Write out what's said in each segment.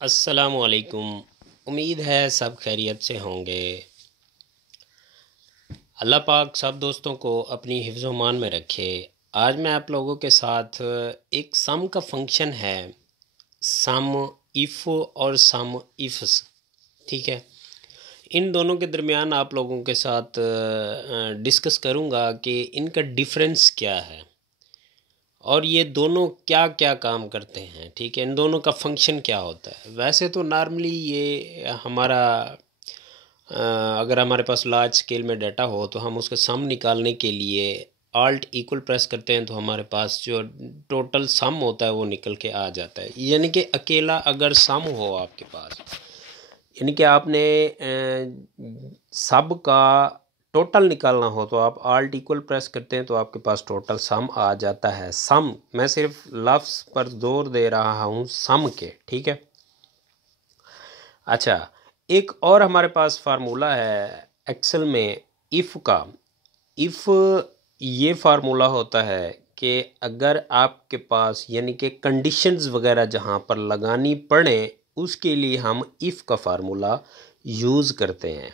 अस्सलामुअलैकुम। उम्मीद है सब खैरियत से होंगे। अल्लाह पाक सब दोस्तों को अपनी हिफ्ज़-ओ-मान में रखे। आज मैं आप लोगों के साथ एक सम का फंक्शन है, सम इफ़ और सम इफ़्स, ठीक है। इन दोनों के दरमियान आप लोगों के साथ डिस्कस करूँगा कि इनका डिफरेंस क्या है और ये दोनों क्या क्या काम करते हैं, ठीक है। इन दोनों का फंक्शन क्या होता है। वैसे तो नॉर्मली ये हमारा अगर हमारे पास लार्ज स्केल में डाटा हो तो हम उसका सम निकालने के लिए आल्ट इक्वल प्रेस करते हैं तो हमारे पास जो टोटल सम होता है वो निकल के आ जाता है। यानी कि अकेला अगर सम हो आपके पास, यानी कि आपने सब का टोटल निकालना हो तो आप आल्ट इक्वल प्रेस करते हैं तो आपके पास टोटल सम आ जाता है। सम, मैं सिर्फ लफ्ज़ पर जोर दे रहा हूँ सम के, ठीक है। अच्छा, एक और हमारे पास फार्मूला है एक्सेल में इफ़ का। इफ़ ये फार्मूला होता है कि अगर आपके पास यानी कि कंडीशंस वगैरह जहाँ पर लगानी पड़े उसके लिए हम इफ़ का फार्मूला यूज़ करते हैं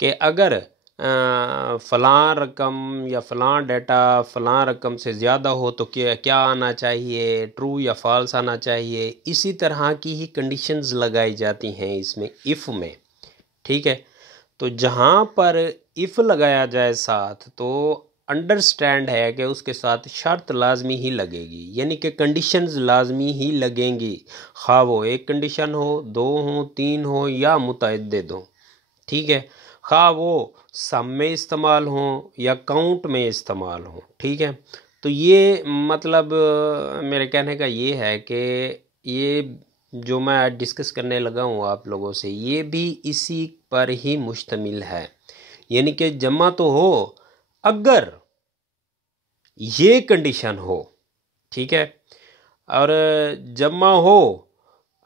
कि अगर फ़लाँ रकम या फ़लाँ डाटा फ़लाँ रकम से ज़्यादा हो तो क्या क्या आना चाहिए, ट्रू या फॉल्स आना चाहिए। इसी तरह की ही कंडीशंस लगाई जाती हैं इसमें इफ़ में, ठीक है। तो जहाँ पर इफ़ लगाया जाए साथ तो अंडरस्टैंड है कि उसके साथ शर्त लाजमी ही लगेगी, यानी कि कंडीशंस लाजमी ही लगेंगी, खा वो एक कंडीशन हो, दो हो, तीन हो या मुतअद्दिद हो, ठीक है। खा वो सम में इस्तेमाल हो या काउंट में इस्तेमाल हो, ठीक है। तो ये मतलब मेरे कहने का ये है कि ये जो मैं आज डिस्कस करने लगा हूँ आप लोगों से ये भी इसी पर ही मुश्तमिल है। यानी कि जमा तो हो अगर ये कंडीशन हो, ठीक है, और जमा हो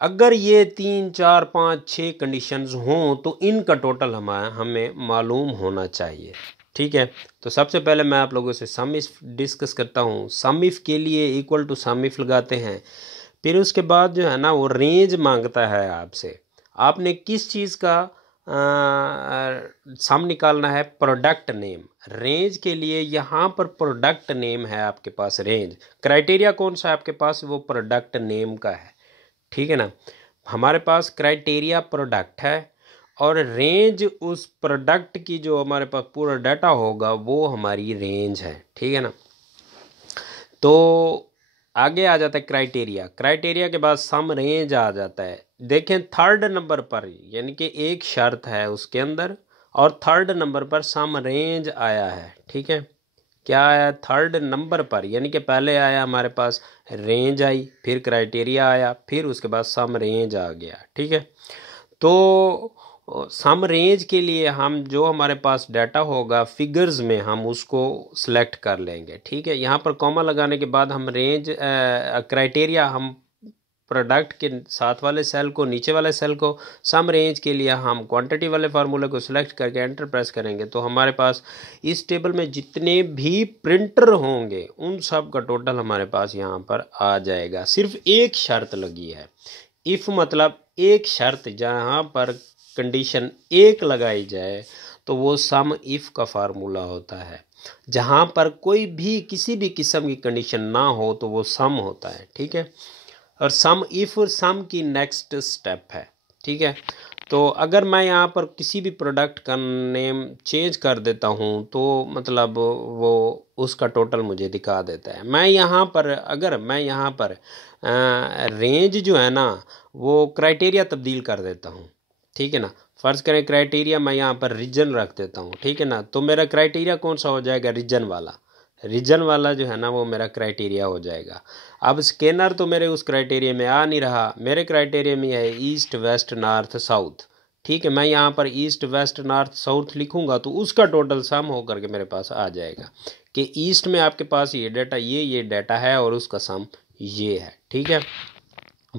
अगर ये 3, 4, 5, 6 कंडीशंस हों तो इनका टोटल हमें मालूम होना चाहिए, ठीक है। तो सबसे पहले मैं आप लोगों से सम इफ डिस्कस करता हूँ। सम इफ के लिए इक्वल टू सम इफ लगाते हैं, फिर उसके बाद जो है ना वो रेंज मांगता है आपसे, आपने किस चीज़ का सम निकालना है। प्रोडक्ट नेम, रेंज के लिए यहाँ पर प्रोडक्ट नेम है आपके पास। रेंज क्राइटेरिया कौन सा है आपके पास, वो प्रोडक्ट नेम का है, ठीक है ना। हमारे पास क्राइटेरिया प्रोडक्ट है और रेंज उस प्रोडक्ट की जो हमारे पास पूरा डाटा होगा वो हमारी रेंज है, ठीक है ना। तो आगे आ जाता है क्राइटेरिया। क्राइटेरिया के बाद सम रेंज आ जाता है। देखें थर्ड नंबर पर, यानी कि एक शर्त है उसके अंदर और थर्ड नंबर पर सम रेंज आया है, ठीक है। क्या आया थर्ड नंबर पर, यानी कि पहले आया हमारे पास रेंज आई, फिर क्राइटेरिया आया, फिर उसके बाद सम रेंज आ गया, ठीक है। तो सम रेंज के लिए हम जो हमारे पास डाटा होगा फिगर्स में हम उसको सिलेक्ट कर लेंगे, ठीक है। यहाँ पर कॉमा लगाने के बाद हम रेंज क्राइटेरिया हम प्रोडक्ट के साथ वाले सेल को, नीचे वाले सेल को, सम रेंज के लिए हम क्वांटिटी वाले फार्मूले को सिलेक्ट करके एंटर प्रेस करेंगे तो हमारे पास इस टेबल में जितने भी प्रिंटर होंगे उन सब का टोटल हमारे पास यहाँ पर आ जाएगा। सिर्फ एक शर्त लगी है। इफ़ मतलब एक शर्त, जहाँ पर कंडीशन एक लगाई जाए तो वो सम इफ़ का फार्मूला होता है। जहाँ पर कोई भी किसी भी किस्म की कंडीशन ना हो तो वो सम होता है, ठीक है। और सम इफ सम की नेक्स्ट स्टेप है, ठीक है। तो अगर मैं यहाँ पर किसी भी प्रोडक्ट का नेम चेंज कर देता हूँ तो मतलब वो उसका टोटल मुझे दिखा देता है। मैं यहाँ पर अगर मैं यहाँ पर रेंज जो है ना वो क्राइटेरिया तब्दील कर देता हूँ, ठीक है ना। फ़र्ज़ करें क्राइटेरिया मैं यहाँ पर रीजन रख देता हूँ, ठीक है ना। तो मेरा क्राइटेरिया कौन सा हो जाएगा, रीजन वाला। रीजन वाला जो है ना वो मेरा क्राइटेरिया हो जाएगा। अब स्कैनर तो मेरे उस क्राइटेरिया में आ नहीं रहा, मेरे क्राइटेरिया में है ईस्ट वेस्ट नॉर्थ साउथ, ठीक है। मैं यहाँ पर ईस्ट वेस्ट नॉर्थ साउथ लिखूँगा तो उसका टोटल सम होकर के मेरे पास आ जाएगा कि ईस्ट में आपके पास ये डाटा है और उसका सम ये है, ठीक है।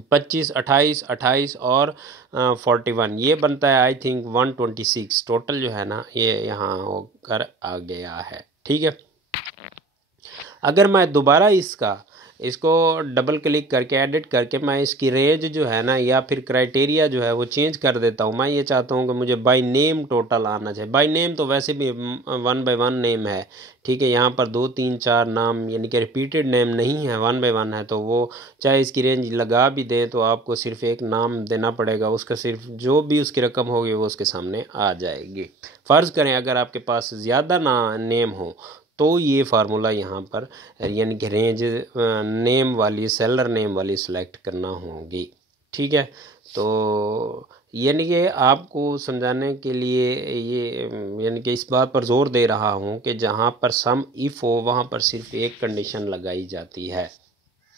25, 28, 28 और 41 ये बनता है आई थिंक 126 टोटल जो है ना ये यहाँ होकर आ गया है, ठीक है। अगर मैं दोबारा इसका इसको डबल क्लिक करके एडिट करके मैं इसकी रेंज जो है ना या फिर क्राइटेरिया जो है वो चेंज कर देता हूँ। मैं ये चाहता हूँ कि मुझे बाय नेम टोटल आना चाहिए। बाय नेम तो वैसे भी 1 बाय 1 नेम है, ठीक है। यहाँ पर 2 3 4 नाम यानी कि रिपीटेड नेम नहीं है, 1 बाय 1 है। तो वो चाहे इसकी रेंज लगा भी दें तो आपको सिर्फ एक नाम देना पड़ेगा, उसका सिर्फ जो भी उसकी रकम होगी वो उसके सामने आ जाएगी। फ़र्ज़ करें अगर आपके पास ज़्यादा नेम हो तो ये फार्मूला यहाँ पर यानी कि रेंज नेम वाली, सेलर नेम वाली सेलेक्ट करना होगी, ठीक है। तो यानी कि आपको समझाने के लिए ये यानी कि इस बात पर जोर दे रहा हूँ कि जहाँ पर सम इफ़ हो वहाँ पर सिर्फ एक कंडीशन लगाई जाती है,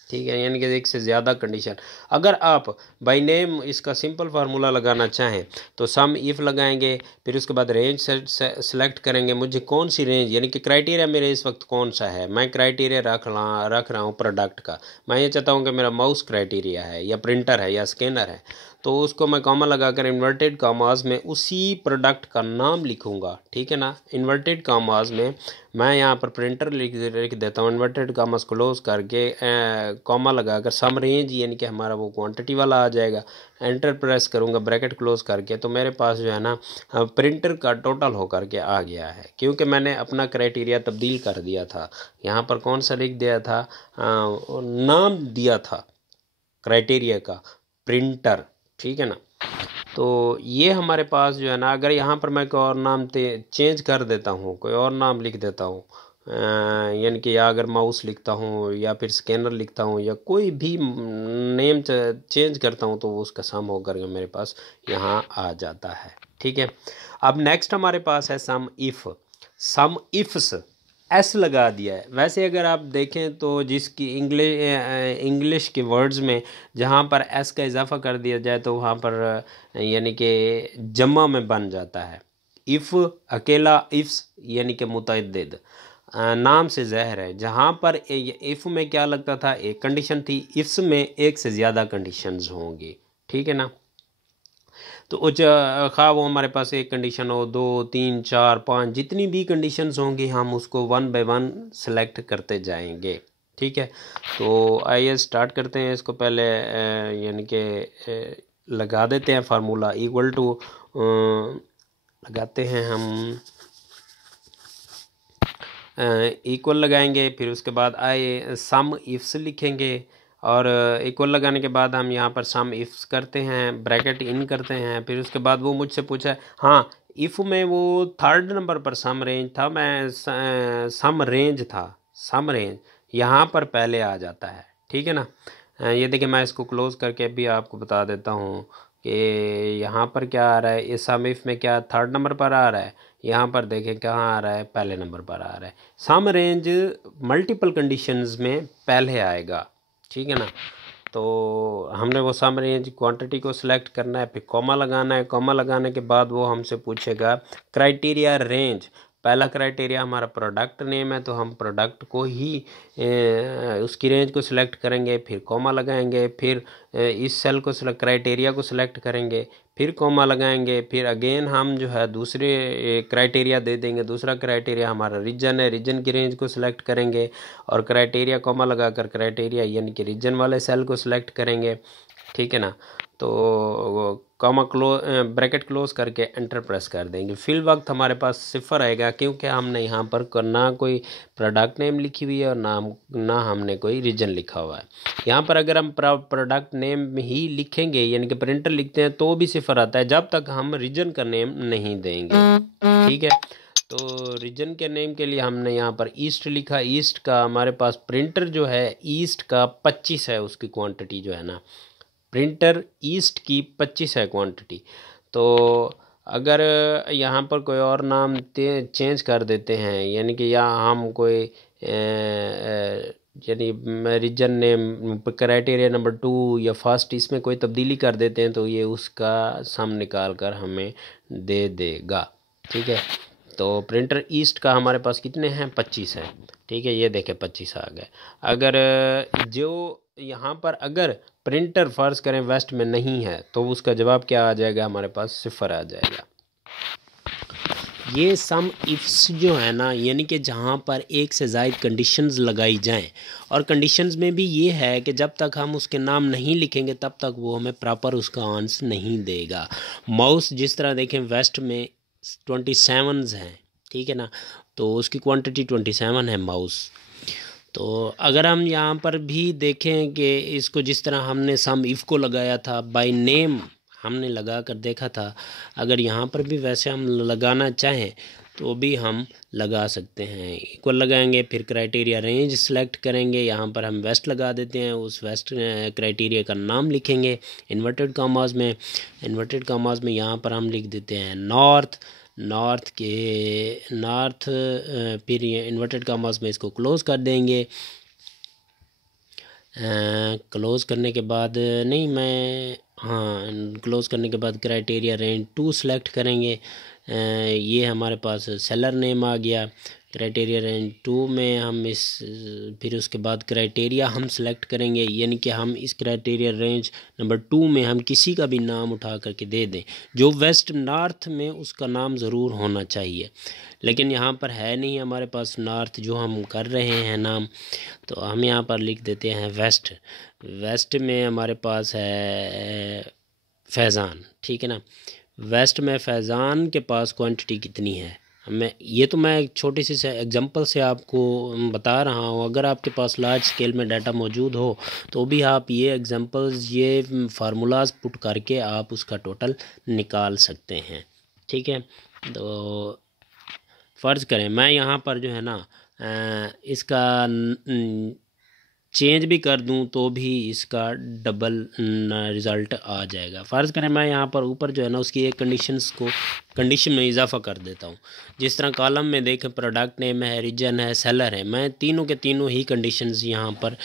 ठीक है। यानी कि एक से ज़्यादा कंडीशन। अगर आप बाय नेम इसका सिंपल फार्मूला लगाना चाहें तो सम इफ़ लगाएंगे, फिर उसके बाद रेंज सेलेक्ट करेंगे। मुझे कौन सी रेंज यानी कि क्राइटेरिया मेरे इस वक्त कौन सा है, मैं क्राइटेरिया रख रहा हूँ प्रोडक्ट का। मैं ये चाहता हूँ कि मेरा माउस क्राइटेरिया है या प्रिंटर है या स्कैनर है, तो उसको मैं कॉमा लगाकर इन्वर्टेड कॉमास में उसी प्रोडक्ट का नाम लिखूँगा, ठीक है ना। इन्वर्टेड कॉमास में मैं यहाँ पर प्रिंटर लिख देता हूँ, इन्वर्टेड कॉमास क्लोज करके कॉमा लगाकर सम रेंज यानी कि हमारा वो क्वांटिटी वाला आ जाएगा। एंटर प्रेस करूँगा ब्रैकेट क्लोज करके, तो मेरे पास जो है ना प्रिंटर का टोटल होकर के आ गया है, क्योंकि मैंने अपना क्राइटेरिया तब्दील कर दिया था। यहाँ पर कौन सा लिख दिया था, नाम दिया था क्राइटेरिया का प्रिंटर, ठीक है ना। तो ये हमारे पास जो है ना, अगर यहाँ पर मैं कोई और नाम चेंज कर देता हूँ, कोई और नाम लिख देता हूँ, यानी कि या अगर माउस लिखता हूँ या फिर स्कैनर लिखता हूँ या कोई भी नेम चेंज करता हूँ, तो वो उसका सम होकर के मेरे पास यहाँ आ जाता है, ठीक है। अब नेक्स्ट हमारे पास है सम इफ़। सम इफ्स एस लगा दिया है। वैसे अगर आप देखें तो जिसकी इंग्लिश के वर्ड्स में जहाँ पर एस का इजाफा कर दिया जाए तो वहाँ पर यानी कि जमा में बन जाता है। इफ़ अकेला, इफ्स यानी कि मुतअद्दिद, नाम से ज़हर है। जहाँ पर इफ़ में क्या लगता था, एक कंडीशन थी, इफ्स में एक से ज़्यादा कंडीशंस होंगी, ठीक है ना। तो खा वो हमारे पास एक कंडीशन हो, 2 3 4 5 जितनी भी कंडीशंस होंगी हम उसको 1 बाय 1 सेलेक्ट करते जाएंगे, ठीक है। तो आइए स्टार्ट करते हैं इसको। पहले यानी कि लगा देते हैं फार्मूला इक्वल टू लगाते हैं हम, इक्वल लगाएंगे, फिर उसके बाद आए सम इफ्स लिखेंगे और इक्वल लगाने के बाद हम यहाँ पर सम इफ्स करते हैं, ब्रैकेट इन करते हैं। फिर उसके बाद वो मुझसे पूछा, हाँ इफ़ में वो 3rd नंबर पर सम रेंज था, मैं सम रेंज था, सम रेंज यहाँ पर पहले आ जाता है, ठीक है ना। ये देखिए मैं इसको क्लोज़ करके भी आपको बता देता हूँ कि यहाँ पर क्या आ रहा है, इस सम इफ़ में क्या 3rd नंबर पर आ रहा है, यहाँ पर देखें कहाँ आ रहा है, पहले नंबर पर आ रहा है। सम रेंज मल्टीपल कंडीशंस में पहले आएगा, ठीक है ना। तो हमने वो सम रेंज क्वांटिटी को सिलेक्ट करना है, फिर कॉमा लगाना है। कॉमा लगाने के बाद वो हमसे पूछेगा क्राइटेरिया रेंज। पहला क्राइटेरिया हमारा प्रोडक्ट नेम है, तो हम प्रोडक्ट को ही उसकी रेंज को सिलेक्ट करेंगे, फिर कॉमा लगाएंगे, फिर इस सेल को क्राइटेरिया को सिलेक्ट करेंगे, फिर कॉमा लगाएंगे, फिर अगेन हम जो है दूसरे क्राइटेरिया दे देंगे। दूसरा क्राइटेरिया हमारा रीजन है, रीजन की रेंज को सिलेक्ट करेंगे और क्राइटेरिया कॉमा लगाकर क्राइटेरिया यानी कि रीजन वाले सेल को सिलेक्ट करेंगे, ठीक है ना। तो कॉमा ब्रैकेट क्लोज करके एंटर प्रेस कर देंगे। फिल वक्त हमारे पास 0 आएगा, क्योंकि हमने यहाँ पर ना कोई प्रोडक्ट नेम लिखी हुई है और ना हमने कोई रीजन लिखा हुआ है। यहाँ पर अगर हम प्रोडक्ट नेम ही लिखेंगे यानी कि प्रिंटर लिखते हैं तो भी 0 आता है, जब तक हम रीजन का नेम नहीं देंगे, ठीक है। तो रीजन के नेम के लिए हमने यहाँ पर ईस्ट लिखा। ईस्ट का हमारे पास प्रिंटर जो है ईस्ट का 25 है, उसकी क्वांटिटी जो है ना, प्रिंटर ईस्ट की 25 है क्वांटिटी। तो अगर यहाँ पर कोई और नाम चेंज कर देते हैं यानी कि या हम कोई यानी रीजन नेम क्राइटेरिया नंबर 2 या फर्स्ट इसमें कोई तब्दीली कर देते हैं तो ये उसका सम निकाल कर हमें दे देगा, ठीक है। तो प्रिंटर ईस्ट का हमारे पास कितने हैं, 25 है, ठीक है। ये देखें 25 आ गए। अगर जो यहाँ पर अगर प्रिंटर फ़र्ज़ करें वेस्ट में नहीं है तो उसका जवाब क्या आ जाएगा, हमारे पास 0 आ जाएगा। ये सम इफ्स जो है ना, यानी कि जहाँ पर एक से ज़ायद कंडीशंस लगाई जाएं, और कंडीशंस में भी ये है कि जब तक हम उसके नाम नहीं लिखेंगे तब तक वो हमें प्रॉपर उसका आंसर नहीं देगा। माउस जिस तरह देखें, वेस्ट में 27 हैं, ठीक है ना, तो उसकी क्वांटिटी 27 है माउस। तो अगर हम यहाँ पर भी देखें कि इसको जिस तरह हमने सम इफ़ को लगाया था, बाय नेम हमने लगा कर देखा था, अगर यहाँ पर भी वैसे हम लगाना चाहें तो भी हम लगा सकते हैं। इक्वल लगाएंगे, फिर क्राइटेरिया रेंज सेलेक्ट करेंगे, यहाँ पर हम वेस्ट लगा देते हैं, उस वेस्ट क्राइटेरिया का नाम लिखेंगे इन्वर्टेड कॉमास में। इन्वर्टेड कॉमास में यहाँ पर हम लिख देते हैं नॉर्थ नॉर्थ, फिर ये इन्वर्टेड कॉमास में इसको क्लोज़ कर देंगे। क्लोज़ करने के बाद नहीं, मैं हाँ, क्लोज़ करने के बाद क्राइटेरिया रेंज 2 सेलेक्ट करेंगे। ये हमारे पास सेलर नेम आ गया। क्राइटेरिया रेंज 2 में हम फिर उसके बाद क्राइटेरिया हम सेलेक्ट करेंगे, यानी कि हम इस क्राइटेरिया रेंज नंबर 2 में हम किसी का भी नाम उठा करके दे दें। जो वेस्ट नॉर्थ में उसका नाम ज़रूर होना चाहिए, लेकिन यहाँ पर है नहीं हमारे पास नॉर्थ जो हम कर रहे हैं नाम, तो हम यहाँ पर लिख देते हैं वेस्ट। वेस्ट में हमारे पास है फैज़ान, ठीक है ना। वेस्ट में फैज़ान के पास क्वांटिटी कितनी है, मैं एक छोटी सी एग्जांपल से आपको बता रहा हूँ। अगर आपके पास लार्ज स्केल में डाटा मौजूद हो तो भी आप ये एग्जांपल्स, ये फार्मूलाज पुट करके आप उसका टोटल निकाल सकते हैं, ठीक है। तो फ़र्ज़ करें मैं यहाँ पर जो है ना इसका चेंज भी कर दूं तो भी इसका डबल रिज़ल्ट आ जाएगा। फ़र्ज़ करें मैं यहाँ पर ऊपर जो है ना उसकी एक कंडीशन में इजाफ़ा कर देता हूँ। जिस तरह कॉलम में देखें प्रोडक्ट नेम है, रीजन है, सेलर है, मैं तीनों के तीनों ही कंडीशंस यहाँ पर,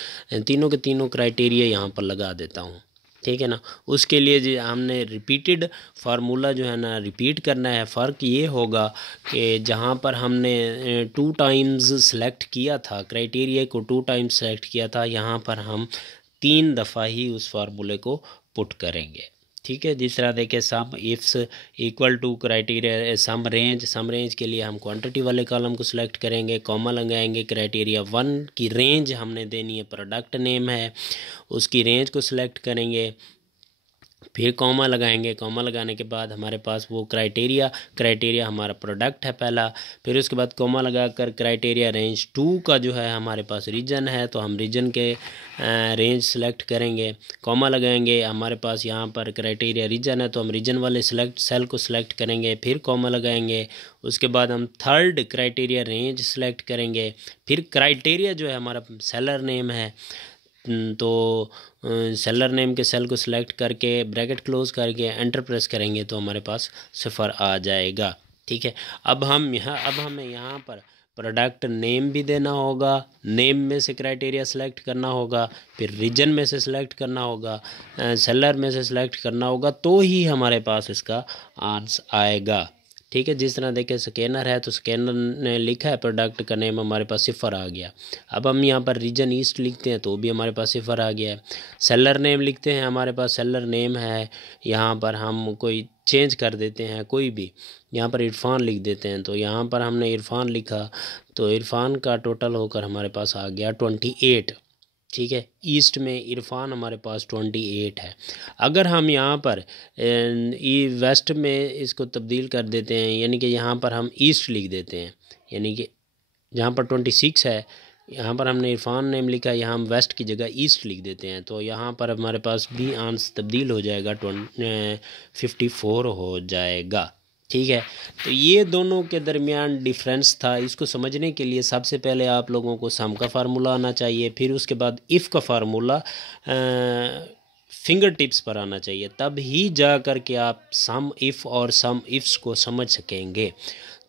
तीनों के तीनों क्राइटेरिया यहाँ पर लगा देता हूँ, ठीक है ना। उसके लिए जो हमने रिपीटेड फार्मूला जो है ना रिपीट करना है। फ़र्क ये होगा कि जहाँ पर हमने 2 टाइम्स सेलेक्ट किया था, क्राइटेरिया को 2 टाइम्स सेलेक्ट किया था, यहाँ पर हम 3 दफ़ा ही उस फार्मूले को पुट करेंगे, ठीक है। जिस तरह देखें sum ifs equal to criteria sum range के लिए हम क्वांटिटी वाले कॉलम को सिलेक्ट करेंगे, कॉमा लगाएंगे। क्राइटेरिया 1 की रेंज हमने देनी है, प्रोडक्ट नेम है, उसकी रेंज को सिलेक्ट करेंगे, फिर कॉमा लगाएंगे। कॉमा लगाने के बाद हमारे पास वो क्राइटेरिया हमारा प्रोडक्ट है पहला, फिर उसके बाद कॉमा लगाकर क्राइटेरिया रेंज 2 का जो है हमारे पास रीजन है, तो हम रीजन के रेंज सेलेक्ट करेंगे, कॉमा लगाएंगे। हमारे पास यहाँ पर क्राइटेरिया रीजन है तो हम रीजन वाले सेल को सिलेक्ट करेंगे, फिर कॉमा लगाएंगे। उसके बाद हम थर्ड क्राइटेरिया रेंज सेलेक्ट करेंगे, फिर क्राइटेरिया जो है हमारा सेलर नेम है, तो सेलर नेम के सेल को सिलेक्ट करके ब्रैकेट क्लोज करके एंटर प्रेस करेंगे तो हमारे पास 0 आ जाएगा, ठीक है। अब हमें यहाँ पर प्रोडक्ट नेम भी देना होगा, नेम में से क्राइटेरिया सेलेक्ट करना होगा, फिर रीजन में से सिलेक्ट करना होगा, सेलर में से सिलेक्ट करना होगा, तो ही हमारे पास इसका आंसर आएगा, ठीक है। जिस तरह देखें स्कैनर है तो स्कैनर ने लिखा है प्रोडक्ट का नेम, हमारे पास 0 आ गया। अब हम यहाँ पर रीजन ईस्ट लिखते हैं तो भी हमारे पास 0 आ गया है। सेलर नेम लिखते हैं, हमारे पास सेलर नेम है, यहाँ पर हम कोई चेंज कर देते हैं, कोई भी यहाँ पर इरफान लिख देते हैं, तो यहाँ पर हमने इरफान लिखा तो इरफान का टोटल होकर हमारे पास आ गया 28, ठीक है। ईस्ट में इरफान हमारे पास 28 है। अगर हम यहाँ पर वेस्ट में इसको तब्दील कर देते हैं, यानी कि यहाँ पर हम ईस्ट लिख देते हैं, यानी कि जहाँ पर 26 है यहाँ पर हमने इरफान नेम लिखा, यहाँ हम वेस्ट की जगह ईस्ट लिख देते हैं, तो यहाँ पर हमारे पास भी आंसर तब्दील हो जाएगा, 54 हो जाएगा, ठीक है। तो ये दोनों के दरमियान डिफरेंस था। इसको समझने के लिए सबसे पहले आप लोगों को सम का फार्मूला आना चाहिए, फिर उसके बाद इफ़ का फार्मूला फिंगर टिप्स पर आना चाहिए, तब ही जा कर के आप सम इफ़ और सम इफ्स को समझ सकेंगे।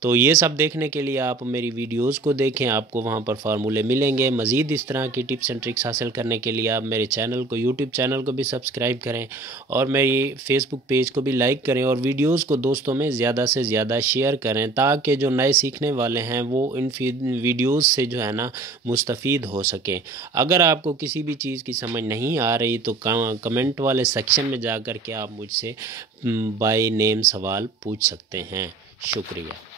तो ये सब देखने के लिए आप मेरी वीडियोस को देखें, आपको वहाँ पर फार्मूले मिलेंगे। मज़ीद इस तरह की टिप्स एंड ट्रिक्स हासिल करने के लिए आप मेरे चैनल को, यूट्यूब चैनल को भी सब्सक्राइब करें और मेरी फेसबुक पेज को भी लाइक करें और वीडियोस को दोस्तों में ज़्यादा से ज़्यादा शेयर करें, ताकि जो नए सीखने वाले हैं वो इन वीडियोस से जो है ना मुस्तफ़ीद हो सकें। अगर आपको किसी भी चीज़ की समझ नहीं आ रही तो कमेंट वाले सेक्शन में जा कर के आप मुझसे बाय नेम सवाल पूछ सकते हैं। शुक्रिया।